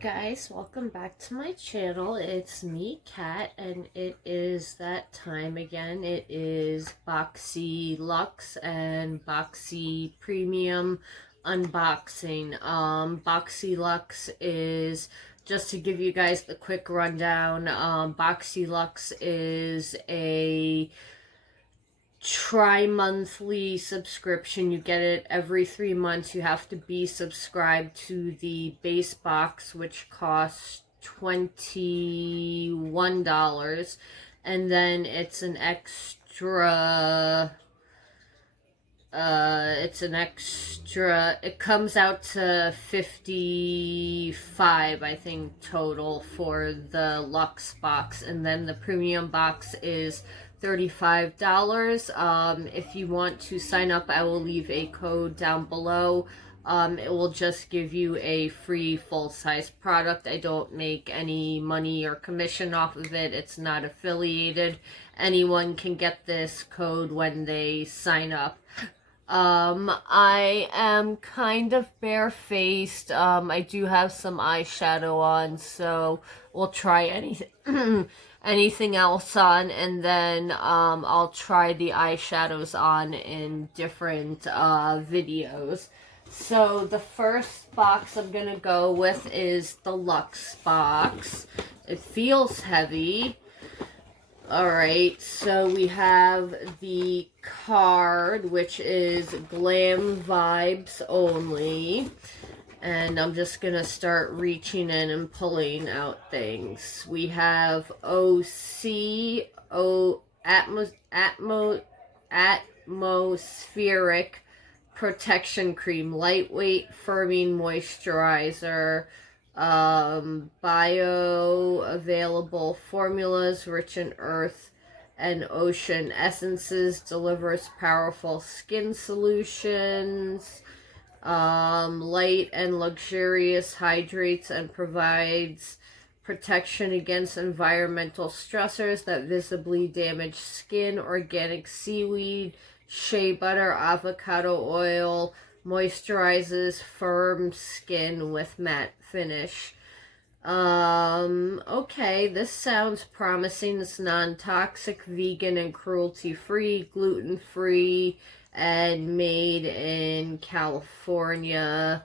Guys, welcome back to my channel. It's me, Kat, and it is that time again. It is Boxy Luxe and Boxy Premium unboxing. Boxy Luxe is, just to give you guys the quick rundown, Boxy Luxe is a tri-monthly subscription. You get it every 3 months. You have to be subscribed to the base box, which costs $21, and then it's an extra it comes out to 55, I think, total for the Luxe box, and then the premium box is $35. If you want to sign up, I will leave a code down below. It will just give you a free full-size product. I don't make any money or commission off of it. It's not affiliated. Anyone can get this code when they sign up. I am kind of barefaced. I do have some eyeshadow on, so we'll try anything anything else on, and then I'll try the eyeshadows on in different videos. So the first box I'm gonna go with is the Luxe box. It feels heavy. Alright, so we have the card, which is Glam Vibes Only. And I'm just going to start reaching in and pulling out things. We have Atmospheric Protection Cream, Lightweight Firming Moisturizer. Bioavailable formulas rich in earth and ocean essences, delivers powerful skin solutions, light and luxurious, hydrates and provides protection against environmental stressors that visibly damage skin, organic seaweed, shea butter, avocado oil, moisturizes firm skin with matte finish. Okay, this sounds promising. It's non-toxic, vegan and cruelty-free, gluten-free, and made in California.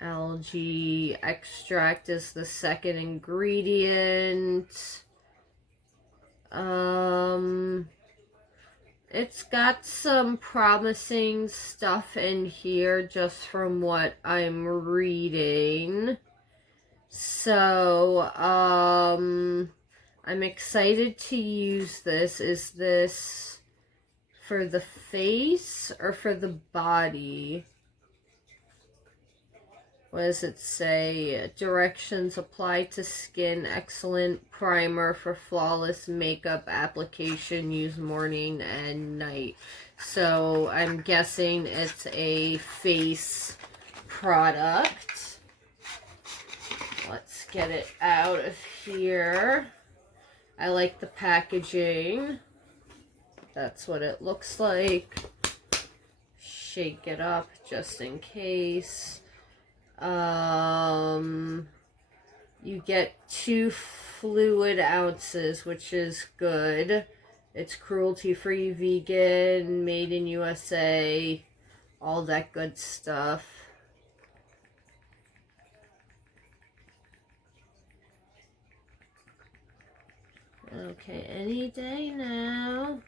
Algae extract is the second ingredient. It's got some promising stuff in here just from what I'm reading. So, I'm excited to use this. Is this for the face or for the body? What does it say? Directions: apply to skin. Excellent primer for flawless makeup application. Use morning and night. So I'm guessing it's a face product. Let's get it out of here. I like the packaging. That's what it looks like. Shake it up just in case. You get 2 fluid ounces, which is good. It's cruelty-free, vegan, made in USA, all that good stuff. Okay, any day now.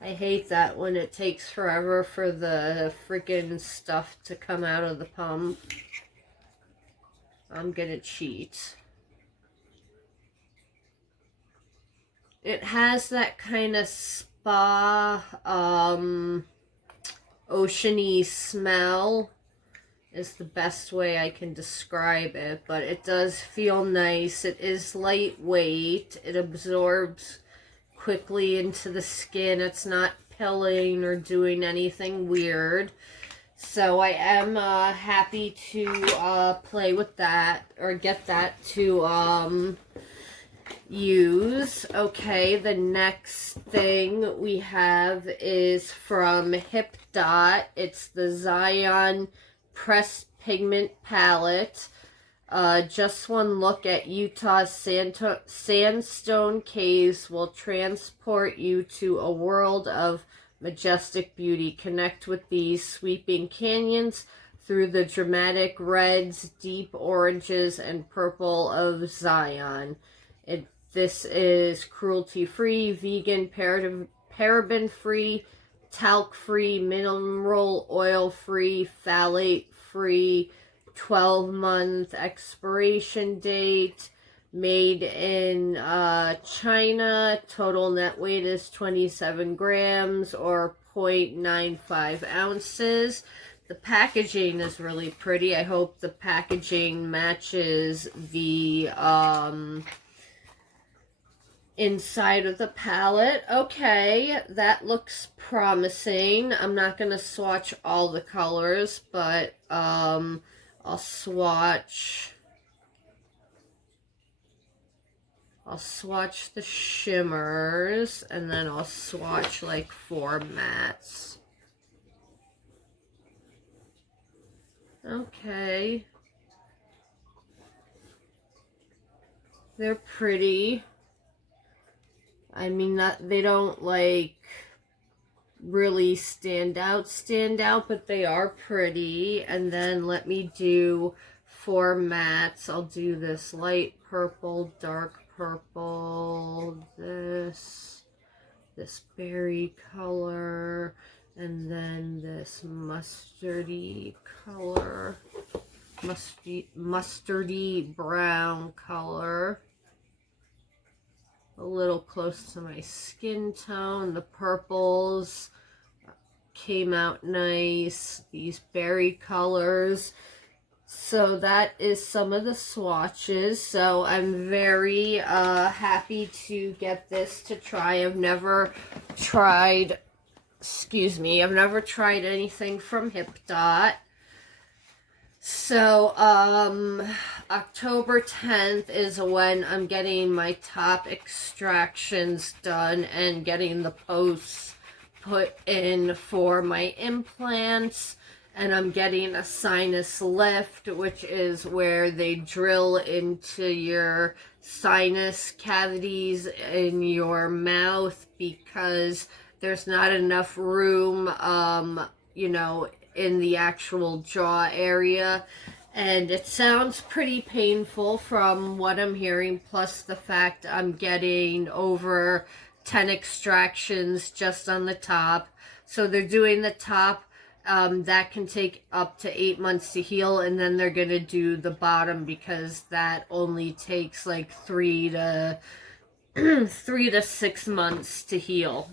I hate that when it takes forever for the freaking stuff to come out of the pump. I'm gonna cheat. It has that kind of spa, oceany smell is the best way I can describe it, but it does feel nice. It is lightweight. It absorbs quickly into the skin. It's not pilling or doing anything weird. So I am happy to play with that, or get that to use. Okay, the next thing we have is from Hip Dot. It's the Zion pressed pigment palette. Just one look at Utah's sandstone caves will transport you to a world of majestic beauty. Connect with these sweeping canyons through the dramatic reds, deep oranges, and purple of Zion. This is cruelty-free, vegan, paraben-free, talc-free, mineral oil-free, phthalate-free, 12-month expiration date, made in China. Total net weight is 27 grams or 0.95 ounces. The packaging is really pretty. I hope the packaging matches the inside of the palette. Okay, that looks promising. I'm not going to swatch all the colors, but I'll swatch the shimmers, and then I'll swatch like 4 mattes. Okay. They're pretty. I mean, they don't like really stand out, but they are pretty. And then let me do 4 mattes. I'll do this light purple, dark purple, this berry color, and then this mustardy color, mustardy brown color. A little close to my skin tone. The purples came out nice. These berry colors. So that is some of the swatches. So I'm very happy to get this to try. I've never tried, I've never tried anything from HipDot. So, October 10th is when I'm getting my top extractions done and getting the posts put in for my implants. And I'm getting a sinus lift, which is where they drill into your sinus cavities in your mouth because there's not enough room, you know, in the actual jaw area, and it sounds pretty painful from what I'm hearing, plus the fact I'm getting over 10 extractions just on the top. So they're doing the top, that can take up to 8 months to heal, and then they're gonna do the bottom because that only takes like 3 to 6 months to heal.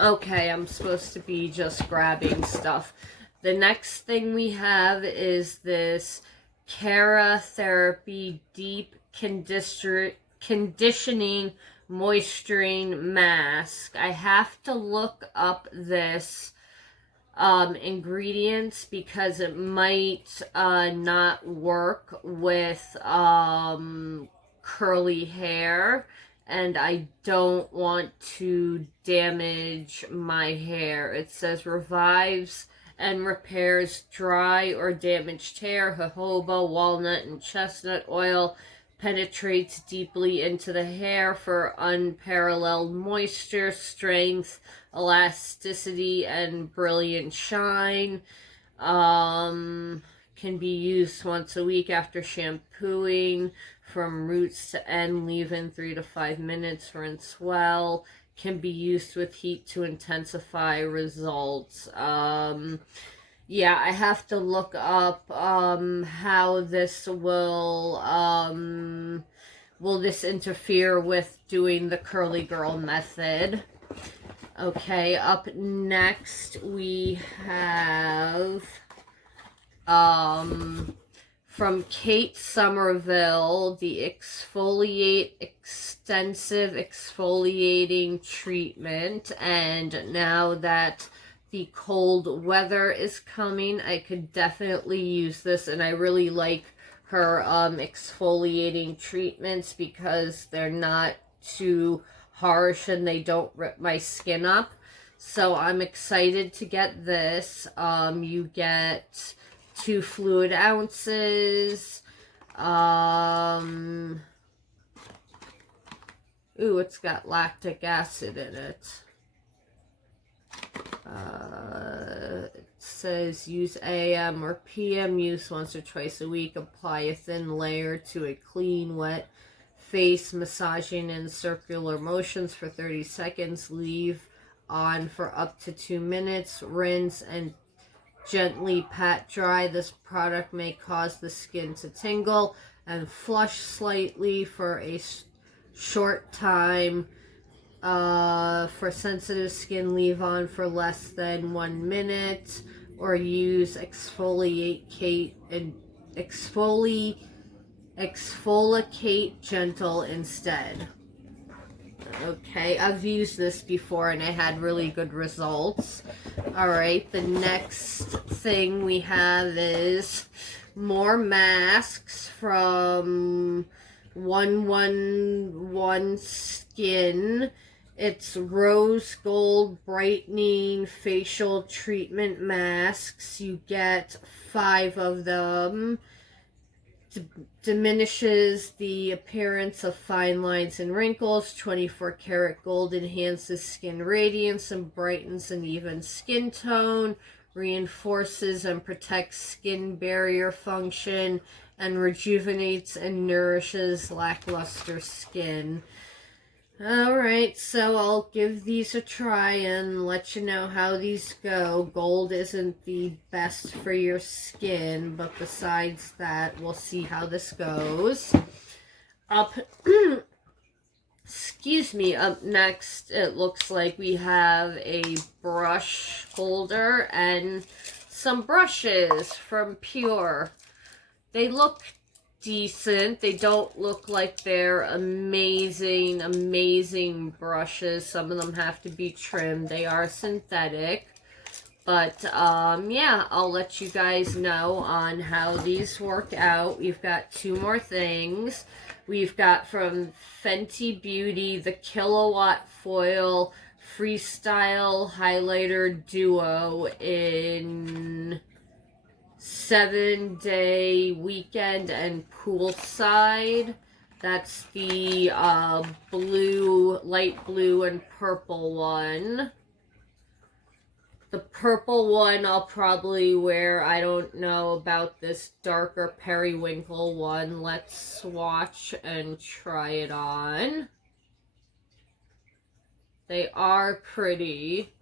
Okay, I'm supposed to be just grabbing stuff. The next thing we have is this Cara Therapy Deep Conditioning Moisturizing Mask. I have to look up this ingredients because it might not work with curly hair. And I don't want to damage my hair. It says revives and repairs dry or damaged hair. Jojoba, walnut, and chestnut oil penetrates deeply into the hair for unparalleled moisture, strength, elasticity, and brilliant shine. Can be used once a week after shampooing. From roots to end, leave in 3 to 5 minutes, rinse well. Can be used with heat to intensify results. Yeah, I have to look up how this will this interfere with doing the curly girl method. Okay, up next we have from Kate Somerville, the Exfoliate Extensive Exfoliating Treatment. And now that the cold weather is coming, I could definitely use this. And I really like her exfoliating treatments because they're not too harsh and they don't rip my skin up. So I'm excited to get this. You get 2 fluid ounces. Ooh, it's got lactic acid in it. It says use AM or PM, use once or twice a week. Apply a thin layer to a clean, wet face, massaging in circular motions for 30 seconds. Leave on for up to 2 minutes. Rinse and gently pat dry. This product may cause the skin to tingle and flush slightly for a short time. For sensitive skin, leave on for less than 1 minute, or use exfoliate gentle instead. Okay, I've used this before and I had really good results. Alright, the next thing we have is more masks from 111 Skin. It's rose gold brightening facial treatment masks. You get 5 of them. Diminishes the appearance of fine lines and wrinkles. 24 karat gold enhances skin radiance and brightens an even skin tone. Reinforces and protects skin barrier function and rejuvenates and nourishes lackluster skin. Alright, so I'll give these a try and let you know how these go. Gold isn't the best for your skin, but besides that, we'll see how this goes. Excuse me, up next, it looks like we have a brush holder and some brushes from Pure. They look decent. They don't look like they're amazing brushes. Some of them have to be trimmed. They are synthetic. But, yeah, I'll let you guys know on how these work out. We've got 2 more things. We've got from Fenty Beauty, the Kilowatt Foil Freestyle Highlighter Duo in 7-day weekend and poolside. That's the blue, light blue and purple one. The purple one I'll probably wear. I don't know about this darker periwinkle one. Let's swatch and try it on. They are pretty.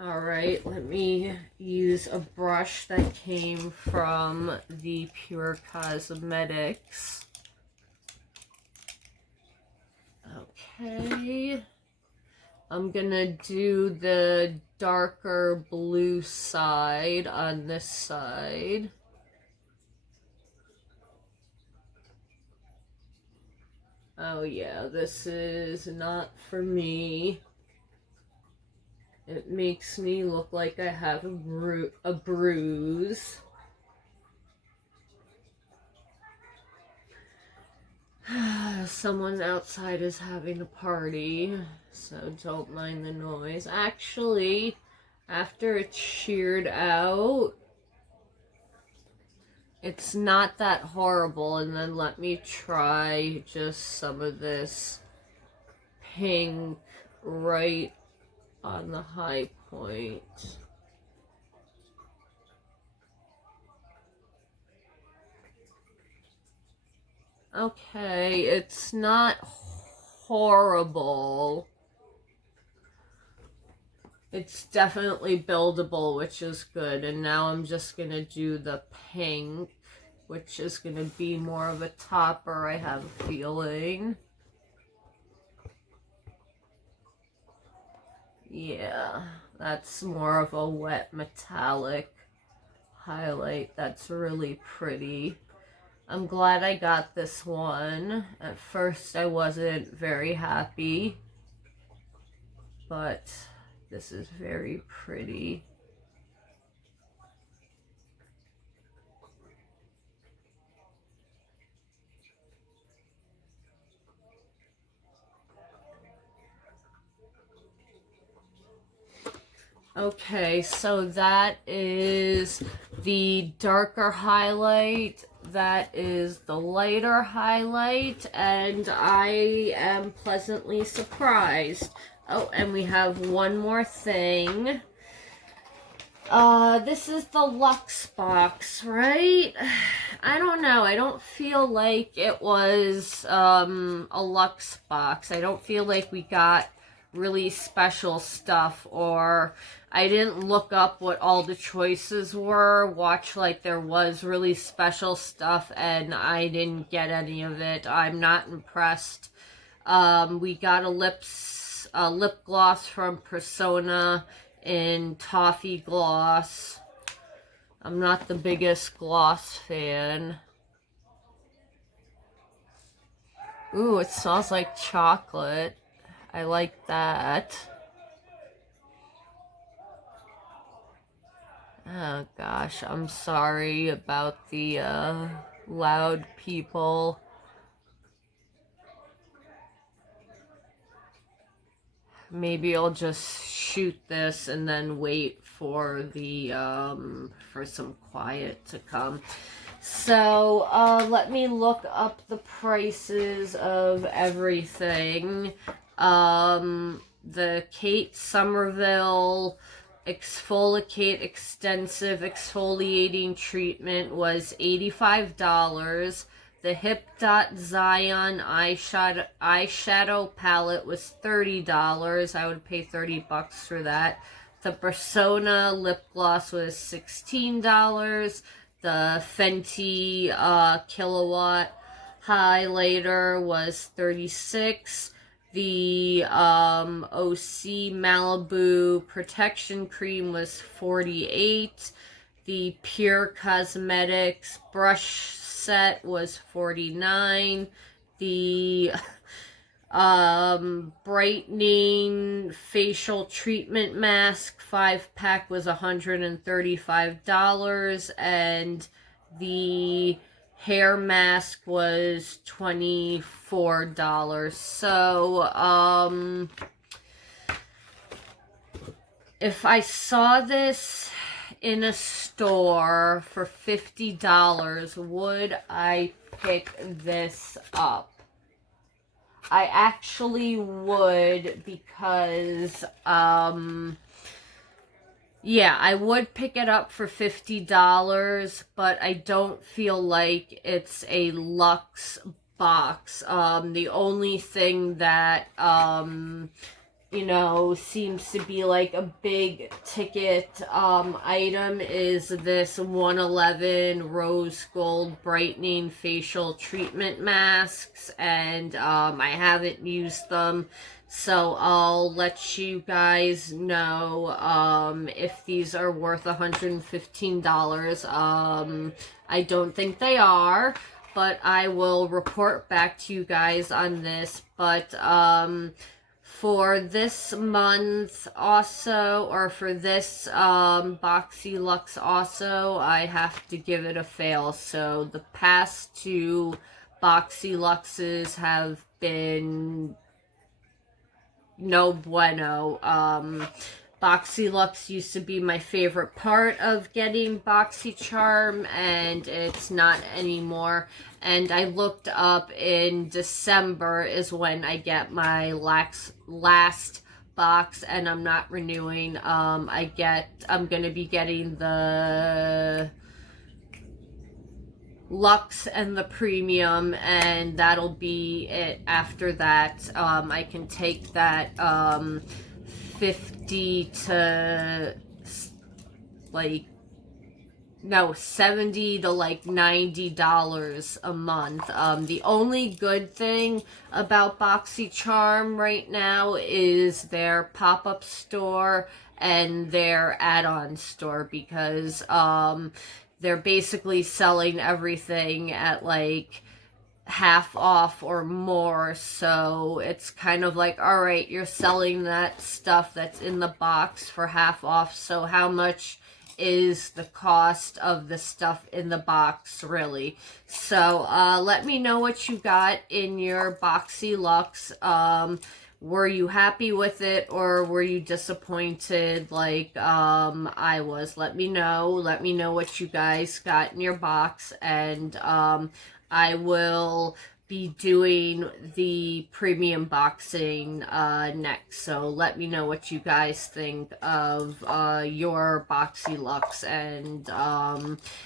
Alright, let me use a brush that came from the Pure Cosmetics. Okay. I'm gonna do the darker blue side on this side. Oh yeah, this is not for me. It makes me look like I have a bruise. Someone outside is having a party, so don't mind the noise. Actually, after it's sheared out, it's not that horrible. And then let me try just some of this pink right on the high point. Okay, it's not horrible. It's definitely buildable, which is good. And now I'm just going to do the pink, which is going to be more of a topper, I have a feeling. Yeah, that's more of a wet metallic highlight. That's really pretty. I'm glad I got this one. At first I wasn't very happy, but this is very pretty. Okay, so that is the darker highlight. That is the lighter highlight, and I am pleasantly surprised. Oh, and we have one more thing. This is the Luxe Box, right? I don't know. I don't feel like it was, a Luxe Box. I don't feel like we got really special stuff, or I didn't look up what all the choices were, watch like there was really special stuff, and I didn't get any of it. I'm not impressed. We got a lip gloss from Persona in Toffee Gloss. I'm not the biggest gloss fan. Ooh, it smells like chocolate. I like that. Oh gosh, I'm sorry about the loud people. Maybe I'll just shoot this and then wait for the for some quiet to come. So let me look up the prices of everything. The Kate Somerville Exfoliate Extensive Exfoliating Treatment was $85. The Hip Dot Zion eyeshadow palette was $30. I would pay $30 for that. The Persona lip gloss was $16. The Fenty Kilowatt highlighter was $36. The OC Malibu protection cream was $48. The Pure Cosmetics brush set was $49. The brightening facial treatment mask 5-pack was $135, and the hair mask was $24. So if I saw this in a store for $50, would I pick this up? I actually would, because yeah, I would pick it up for $50, but I don't feel like it's a Luxe box. The only thing that you know, seems to be like a big ticket item is this 111 Rose Gold Brightening Facial Treatment Masks, and I haven't used them, so I'll let you guys know if these are worth $115. I don't think they are, but I will report back to you guys on this. But for this month also, or for this Boxy Luxe also, I have to give it a fail. So the past two Boxy Luxes have been no bueno. Boxy Luxe used to be my favorite part of getting Boxycharm, and it's not anymore. And I looked up in December is when I get my last box, and I'm not renewing. I'm gonna be getting the Luxe and the Premium, and that'll be it. After that, I can take that 50 to like, no, 70 to like $90 a month. The only good thing about Boxycharm right now is their pop-up store and their add-on store, because they're basically selling everything at like half off or more. So it's kind of like, all right, you're selling that stuff that's in the box for half off, so how much is the cost of the stuff in the box, really? So let me know what you got in your Boxy Luxe. were you happy with it or were you disappointed like I was? Let me know. Let me know what you guys got in your box, and I will be doing the premium boxing next. So let me know what you guys think of your Boxy Luxe, and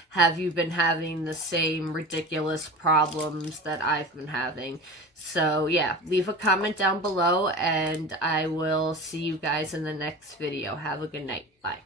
have you been having the same ridiculous problems that I've been having? So yeah, leave a comment down below, and I will see you guys in the next video. Have a good night. Bye.